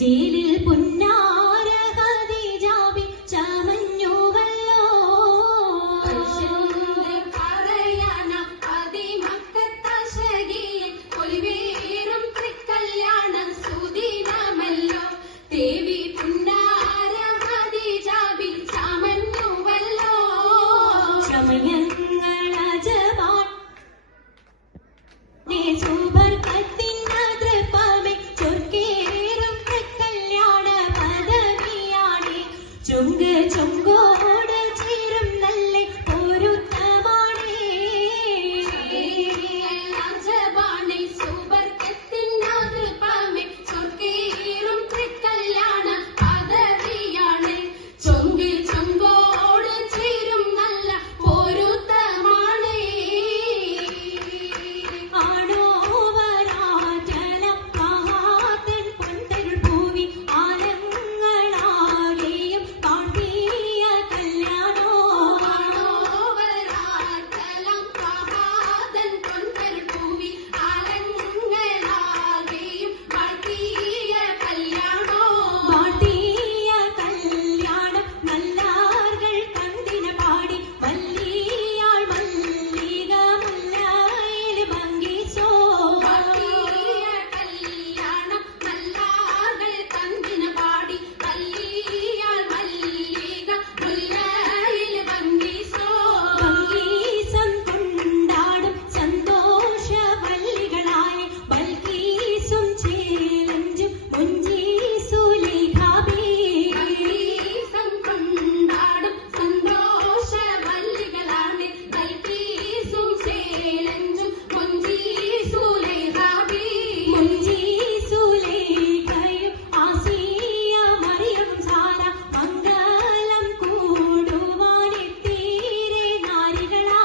ചേലിൽ പുന്നാര ഖദീജാബി ചമഞ്ഞുവല്ലോ പറയണ അതിമക്കത്തശകിയിൽ ഒലിവേറും തൃക്കല്യാണ സുദിനമല്ലോ ദേവി പുന്നാര ഖദീജാബി ചമഞ്ഞുവല്ലോ ചമയങ്ങൾ അജബാൻ നേ സൂബർ കത്തിന ദൃപമേ ചൊർക്കേറും തൃക്കല്യാണ പദവിയാണ് ചുങ്ക ചുങ്കോട് ചേരും നല്ല പൊരുത്തമാണ് അജബാനിൽ സുബർക്കത്തിൻ ദൃപമേ ചൊർക്കേറും തൃക്കല്യാണ പദവിയാണ് ചൊങ്ക് ചൊങ്കോട് ചേരും നല്ല പൊരുത്തമാണ് ആണോവരാജലം മഹാതൻ പൊൻതരുൾ ഭൂവി ആലങ്ങളാകെയും കാട്ടിയ കല്യാണോ ആണോവരാജലം മഹാതൻ പൊൻതരുൾ ഭൂവി ആലങ്ങളാകെയും കാട്ടിയ കല്യാണോ പാട്ടിയ കല്യാണം നല്ലാർകൾ കണ്ടിന പാടി വല്ലിയാൾ മല്ലിക മുല്ലയിൽ ഭംഗിച്ചോ കാട്ടിയ കല്യാണം നല്ലാകൾ കണ്ടിന പാടി വല്ലിയാൾ മല്ലിക മുല്ലയിൽ ഭംഗിച്ചോ ഭംഗീസം കൊണ്ടാടും സന്തോഷ വല്ലികളായ ബൽക്കീസും ചേലഞ്ചും മുഞ്ചീസുലേഖാബേ ഭംഗീസം കൊണ്ടാടും സന്തോഷ വല്ലികളാണ് ബൽക്കീസും ചേലഞ്ചും മുഞ്ചീസുലേഖാബി മുഞ്ചീസുലേഖയും ആസിയ മറിയം സാര മംഗളം കൂടുവാനെത്തീരെ നാരികളാ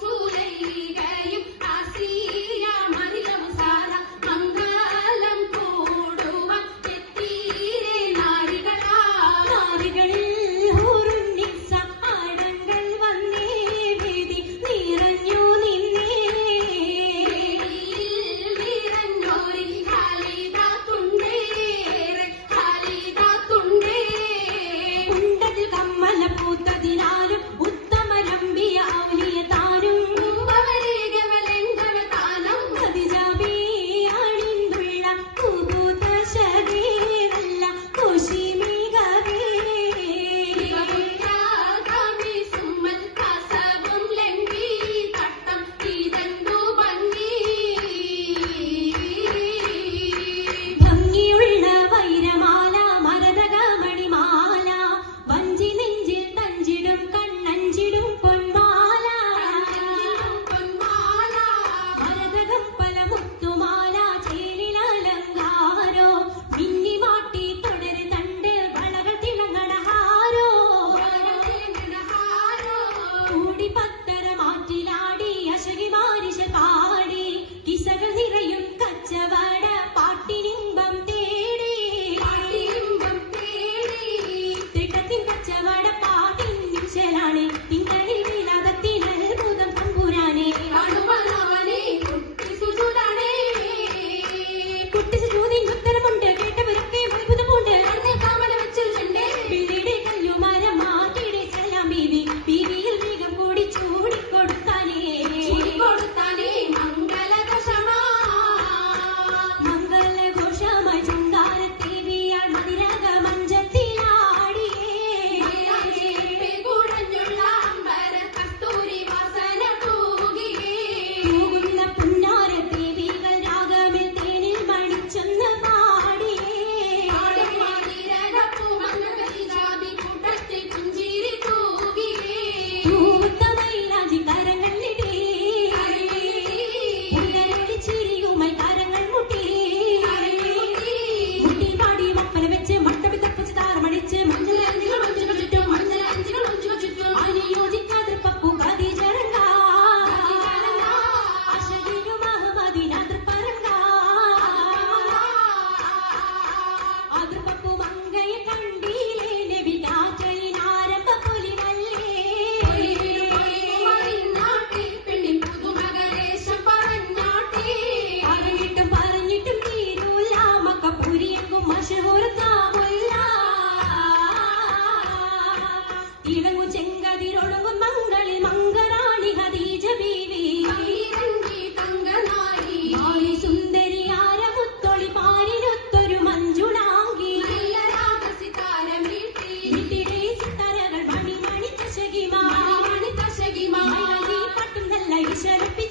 സുലൈഖയും ആസിയ മറിയം സാര മംഗളം കൂടുവാൻ എത്തീരെ നാരികളാ നാരികളിൽ ഹൂറുന്നിസ ആടങ്ങൾ വന്നേ വേദി നിറഞ്ഞു നിന്നേ നിറഞ്ഞോരിൽ ഖാലിദാത്തുണ്ടേറെ ഖാലിദാത്തുണ്ടേ ഉണ്ടതിൽ കമ്മല പൂത്തതിനാലും ഉത്തമരമ്പിയ ഔലിയ താനും ഉപവരേഖവലെന്തവതാനം ഖദീജാബി അണിന്തുള്ള കുബൂത ശരീരല്ല കുശിമികവേ ഇവമുണ്ടാകാമി സുമ്മൽ കസവും ലംഘി തട്ടം ഇതെന്തു ഭംഗി ഭംഗിയുള്ള വൈരമാല മരതകമണിമാല വഞ്ചി നെഞ്ചിൽ തഞ്ചിടും കണ്ണഞ്ചിടും പൊന്മാല പൊന്മാല മരതകം പല മുത്തുമാല ചേലിലലങ്കാരോ മിന്നി മാട്ടി തുടര് തണ്ട് വളകൾ തിളങ്ങടഹാരോ കൂടി പത്തര മാറ്റിലാടി അശകി മാരിശ പാടി കിസകൾ നിറയും കച്ചവട പാട്ടിനിമ്പം തേടി പാട്ടിനിമ്പം തേടി തിട്ടത്തിൻ കച്ചവട പാട്ടിൻ നിശ്ചലാണ് തിങ്കളിൽ വിലാപത്തിൽ അത്ഭുതം തമ്പുരാനെ കാണുവാനവനെ കുട്ടി സുജുടണേ കുട്ടി സുജൂദിന് ഉത്തരമുണ്ട് കേട്ടവരൊക്കെ അത്ഭുതമുണ്ട് കണ്ണിൽ കാമന വെച്ചു ചെണ്ടേ പിള്ളിയുടെ കല്ലുമരം മാറ്റിയുടെ ചെല്ലാം ബീവിയിൽ വേഗം കൂടി ചൂ ഫാത്തിമ മൈലാഞ്ചി പാട്ടും നല്ല ഈശ്വരപ്പി